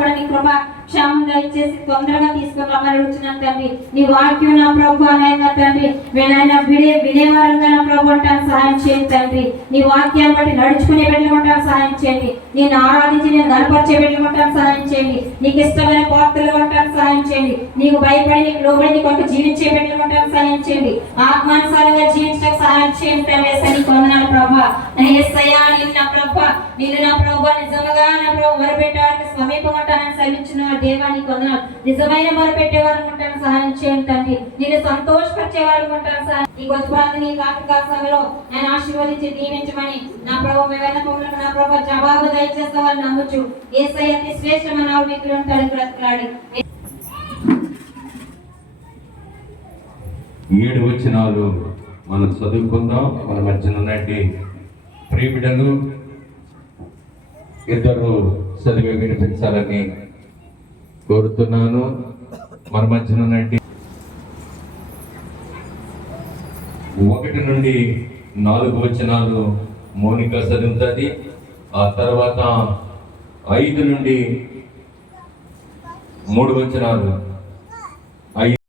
కృప క్షేమం దయచేసి తొందరగా తీసుకుని రమ్మని అడుగుతున్నాను తండ్రి. నీ వాక్యం నా ప్రభు అనైనా తండ్రి వినైనా వినేవారంగా నా ప్రభు అంటాను సహాయం చేయండి తండ్రి. నీ వాక్యాన్ని బట్టి నడుచుకునే వెళ్ళమంటాను సహాయం చేయండి. నేను ఆరాధించి నేను గణపరిచే వెళ్ళమంటాను సహాయం చేయండి. నీకు ఇష్టమైన పాత్రలు ఉంటాను సహాయం చేయండి. నీకు భయపడి నీకు లోబడి నీ కొరకు జీవించే వెళ్ళమంటాను సహాయం చేయండి. ఆత్మానుసారంగా జీవించడానికి సహాయం చేయండి తండ్రి. కొందనాలు ప్రభా ఏసయ్యా నిన్న ప్రభా నేను నా ప్రభా నిజంగా నా ప్రభు మొరపెట్టేవారికి సమీపం ఉంటానని సెలవిచ్చిన దేవానికి వందనాలు. నిజమైన మొరపెట్టేవారు ఉంటాను సహాయం చేయండి తండ్రి. నేను సంతోషపరిచేవారు ఉంటాను సహాయం. ఈ గొప్ప ప్రార్థన ఈ కాక సభలో నేను ఆశీర్వదించి దీవించమని నా ప్రభు విన్నపములకు నా ప్రభు జవాబు దయచేస్తామని నమ్ముచు యేసయ్య అతి శ్రేష్టమైన నామములో ఉంటాడు బ్రతకలాడి 7 వచనాలు మనం చదువుకుందాం. మన మధ్యన ఉన్నట్టు ప్రియ బిడ్డలు ఇద్దరు చదివి వినిపించాలని కోరుతున్నాను. మన మధ్యన ఉన్నట్టు 1 నుండి 4 వచనాలు మౌనిక చదువుతుంది. ఆ తర్వాత 5 నుండి 3 వచనాలు